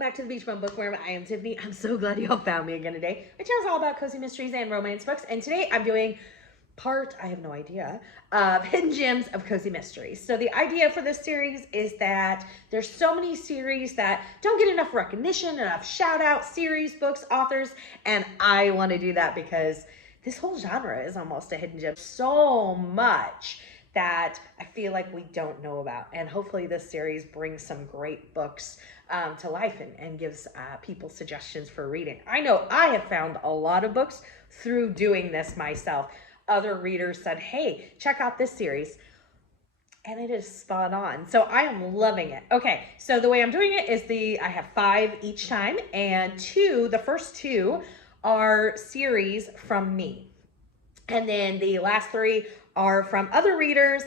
back to the Beach Bum Bookworm. I am Tiffany. I'm so glad you all found me again today. My channel is all about cozy mysteries and romance books, and today I'm doing I have no idea, of Hidden Gems of Cozy Mysteries. So the idea for this series is that there's so many series that don't get enough recognition, enough shout out, series, books, authors, and I want to do that because this whole genre is almost a hidden gem. So much that I feel like we don't know about. And hopefully this series brings some great books to life and gives people suggestions for reading. I know I have found a lot of books through doing this myself. Other readers said, hey, check out this series. And it is spot on. So I am loving it. Okay, so the way I'm doing it is I have 5 each time, and the first 2 are series from me. And then the last 3 are from other readers,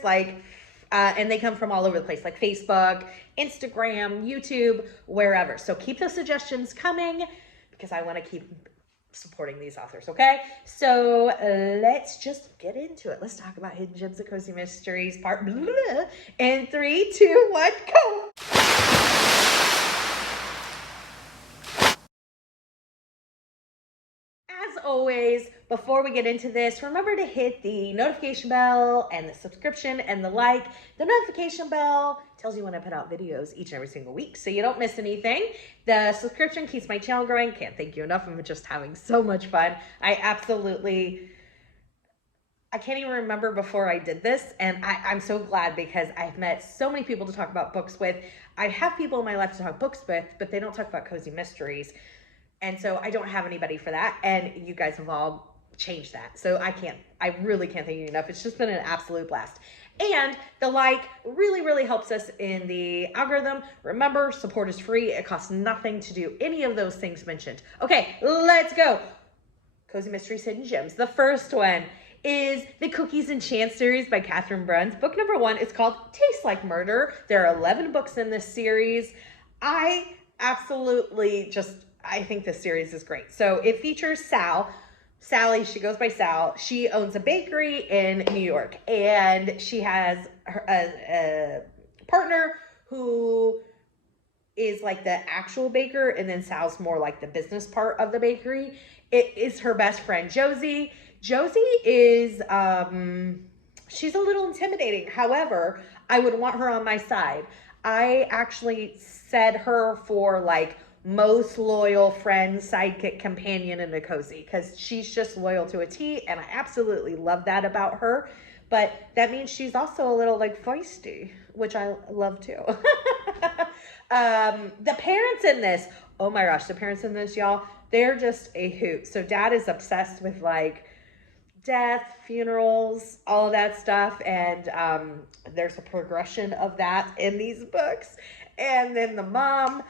and they come from all over the place, like Facebook, Instagram, YouTube, wherever. So keep those suggestions coming because I want to keep supporting these authors, okay? So let's just get into it. Let's talk about Hidden Gems of Cozy Mysteries part in 3, 2, 1, go! As always, before we get into this, remember to hit the notification bell and the subscription and the like. The notification bell tells you when I put out videos each and every single week so you don't miss anything. The subscription keeps my channel growing. Can't thank you enough. I'm just having so much fun. I can't even remember before I did this, and I'm so glad because I've met so many people to talk about books with. I have people in my life to talk books with, but they don't talk about cozy mysteries. And so I don't have anybody for that. And you guys have all changed that. So I really can't thank you enough. It's just been an absolute blast. And the like really, really helps us in the algorithm. Remember, support is free. It costs nothing to do any of those things mentioned. Okay, let's go. Cozy Mysteries, Hidden Gems. The first one is the Cookies and Chant series by Catherine Bruns. Book number 1 is called Tastes Like Murder. There are 11 books in this series. I think this series is great. So it features Sally, she goes by Sal. She owns a bakery in New York, and she has a partner who is like the actual baker, and then Sal's more like the business part of the bakery. It is her best friend, Josie. Josie is, she's a little intimidating. However, I would want her on my side. I actually said her for like most loyal friend, sidekick, companion in the cozy because she's just loyal to a T, and I absolutely love that about her. But that means she's also a little like feisty, which I love too. The parents in this, oh my gosh, the parents in this, y'all, they're just a hoot. So dad is obsessed with like death, funerals, all of that stuff, and there's a progression of that in these books. And then the mom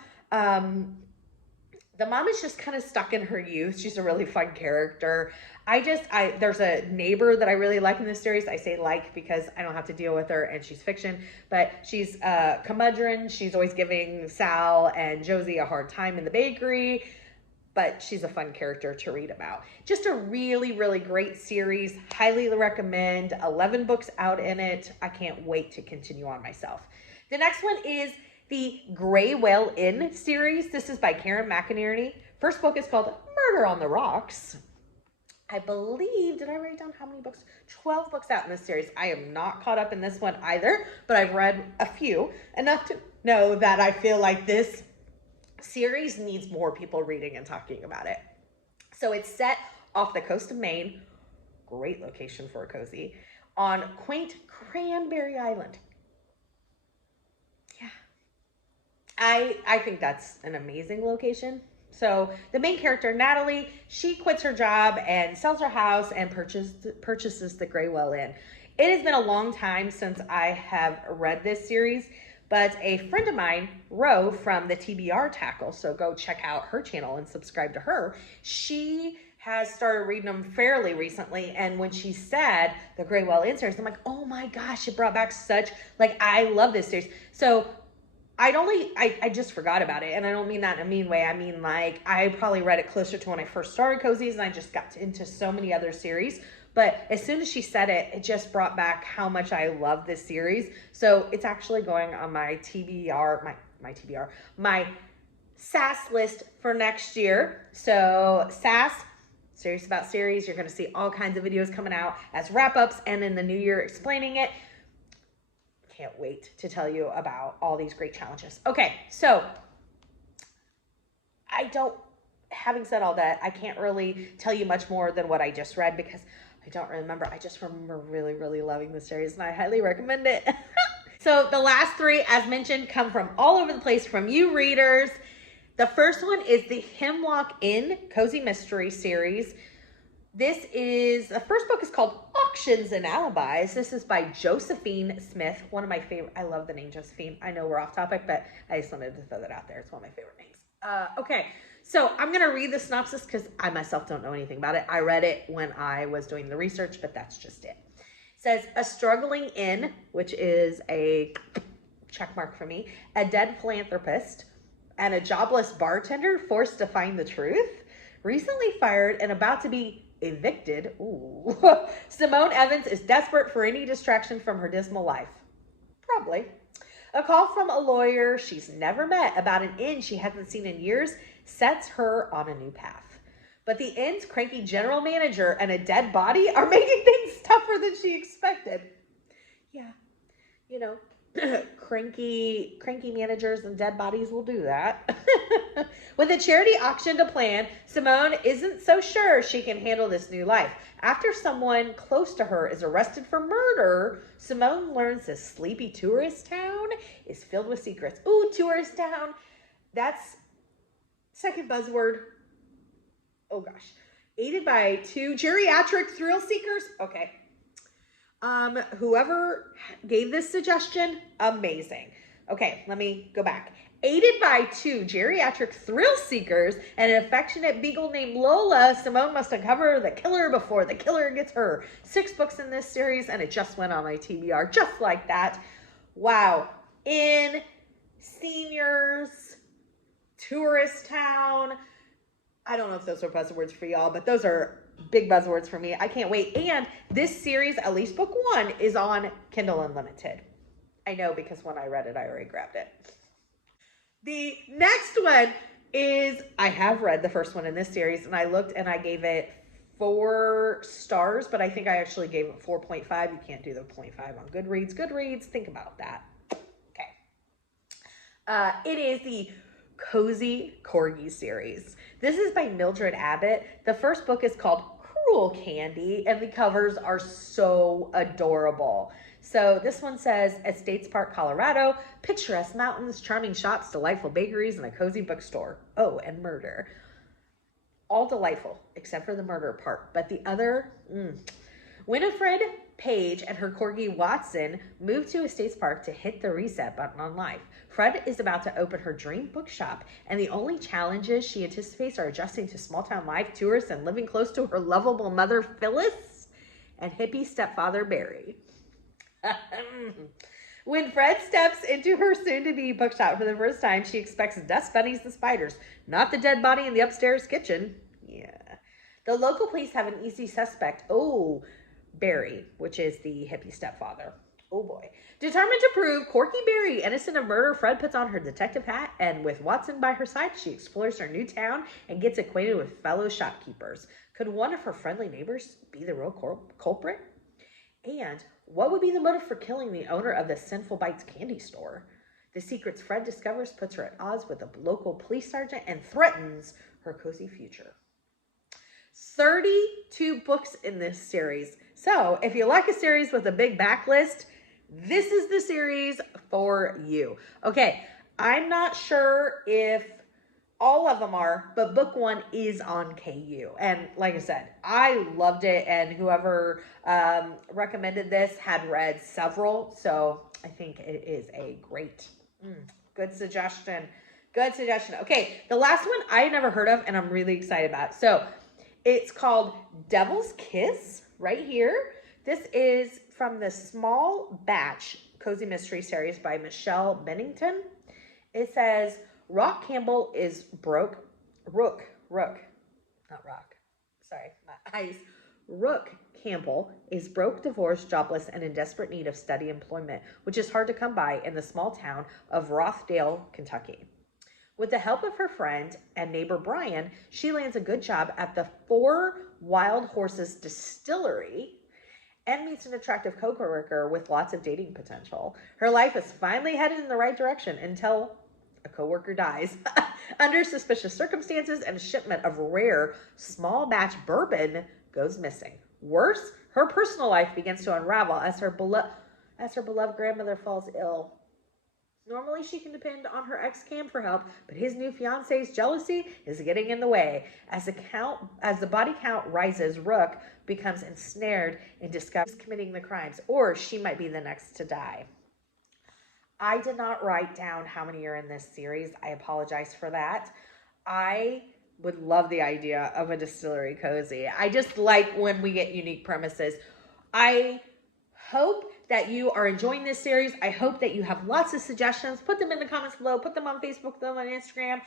is just kind of stuck in her youth. She's a really fun character. There's a neighbor that I really like in this series. I say like because I don't have to deal with her and she's fiction, but she's curmudgeon. She's always giving Sal and Josie a hard time in the bakery, but she's a fun character to read about. Just a really, really great series. Highly recommend. 11 books out in it. I can't wait to continue on myself. The next one is the Greywell In series. This is by Karen McInerney. First book is called Murder on the Rocks. I believe, did I write down how many books? 12 books out in this series. I am not caught up in this one either, but I've read a few, enough to know that I feel like this series needs more people reading and talking about it. So it's set off the coast of Maine, great location for a cozy, on quaint Cranberry Island. I think that's an amazing location. So the main character, Natalie, she quits her job and sells her house and purchases the Greywell Inn. It has been a long time since I have read this series, but a friend of mine, Ro from the TBR Tackle, so go check out her channel and subscribe to her. She has started reading them fairly recently, and when she said the Greywell Inn series, I'm like, oh my gosh, it brought back I love this series. So I just forgot about it, and I don't mean that in a mean way. I mean, like, I probably read it closer to when I first started cozies, and I just got into so many other series. But as soon as she said it, it just brought back how much I love this series. So it's actually going on my TBR, my SAS list for next year. So SAS, Serious About Series, you're going to see all kinds of videos coming out as wrap-ups and in the new year explaining it. Can't wait to tell you about all these great challenges. Okay, so having said all that, I can't really tell you much more than what I just read because I don't remember. I just remember really, really loving the series and I highly recommend it. So the last three, as mentioned, come from all over the place from you readers. The first one is the Him Loock In Cozy Mystery series. The first book is called Auctions and Alibis. This is by Josephine Smith, one of my favorite. I love the name Josephine. I know we're off topic, but I just wanted to throw that out there. It's one of my favorite names. Okay, so I'm going to read the synopsis because I myself don't know anything about it. I read it when I was doing the research, but that's just it. It says, a struggling inn, which is a check mark for me, a dead philanthropist, and a jobless bartender forced to find the truth, recently fired and about to be evicted. Ooh. Simone Evans is desperate for any distraction from her dismal life. Probably. A call from a lawyer she's never met about an inn she hasn't seen in years sets her on a new path. But the inn's cranky general manager and a dead body are making things tougher than she expected. Yeah, you know, cranky managers and dead bodies will do that. With a charity auction to plan, Simone isn't so sure she can handle this new life. After someone close to her is arrested for murder, Simone learns this sleepy tourist town is filled with secrets. Ooh, tourist town. That's second buzzword. Oh gosh. Aided by two geriatric thrill seekers. Okay. Whoever gave this suggestion, amazing. Okay, let me go back. Aided by two geriatric thrill seekers and an affectionate beagle named Lola, Simone must uncover the killer before the killer gets her. 6 books in this series, and it just went on my TBR just like that. Wow. In seniors, tourist town. I don't know if those are buzzwords for y'all, but those are big buzzwords for me. I can't wait. And this series, at least book 1, is on Kindle Unlimited. I know because when I read it, I already grabbed it. The next one is, I have read the first one in this series, and I looked and I gave it 4 stars, but I think I actually gave it 4.5. You can't do the 0.5 on Goodreads. Goodreads, think about that. Okay. It is the Cozy Corgi series. This is by Mildred Abbott. The first book is called Cruel Candy, and the covers are so adorable. So this one says, Estates Park, Colorado, picturesque mountains, charming shops, delightful bakeries, and a cozy bookstore. Oh, and murder. All delightful, except for the murder part. But the other, Winifred Page and her corgi Watson moved to Estates Park to hit the reset button on life. Fred is about to open her dream bookshop, and the only challenges she anticipates are adjusting to small-town life, tourists, and living close to her lovable mother, Phyllis, and hippie stepfather, Barry. When Fred steps into her soon-to-be bookshop for the first time, she expects dust bunnies and spiders, not the dead body in the upstairs kitchen. Yeah. The local police have an easy suspect. Oh, Barry, which is the hippie stepfather. Oh boy. Determined to prove Corky Barry innocent of murder, Fred puts on her detective hat, and with Watson by her side, she explores her new town and gets acquainted with fellow shopkeepers. Could one of her friendly neighbors be the real culprit? And what would be the motive for killing the owner of the Sinful Bites candy store? The secrets Fred discovers puts her at odds with a local police sergeant and threatens her cozy future. 32 books in this series. So if you like a series with a big backlist, this is the series for you. Okay, I'm not sure if all of them are, but book 1 is on KU. And like I said, I loved it, and whoever recommended this had read several, so I think it is a great, good suggestion. Good suggestion. Okay, the last one I never heard of, and I'm really excited about. So it's called Devil's Kiss, right here. This is from the Small Batch Cozy Mystery Series by Michelle Bennington. It says, Rook Campbell is broke. Rook Campbell is broke, divorced, jobless, and in desperate need of steady employment, which is hard to come by in the small town of Rothdale, Kentucky. With the help of her friend and neighbor Brian, she lands a good job at the Four Wild Horses Distillery and meets an attractive co-worker with lots of dating potential. Her life is finally headed in the right direction until a co-worker dies under suspicious circumstances and a shipment of rare small batch bourbon goes missing. Worse, her personal life begins to unravel as her beloved grandmother falls ill. Normally, she can depend on her ex-Cam for help, but his new fiance's jealousy is getting in the way. As the body count rises, Rook becomes ensnared in discovery committing the crimes, or she might be the next to die. I did not write down how many are in this series. I apologize for that. I would love the idea of a distillery cozy. I just like when we get unique premises. I hope that you are enjoying this series. I hope that you have lots of suggestions. Put them in the comments below. Put them on Facebook, put them on Instagram.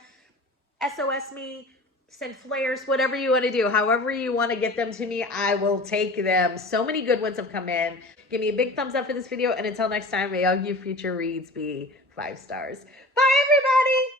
SOS me, send flares, whatever you want to do. However you want to get them to me, I will take them. So many good ones have come in. Give me a big thumbs up for this video. And until next time, may all you future reads be 5 stars. Bye, everybody.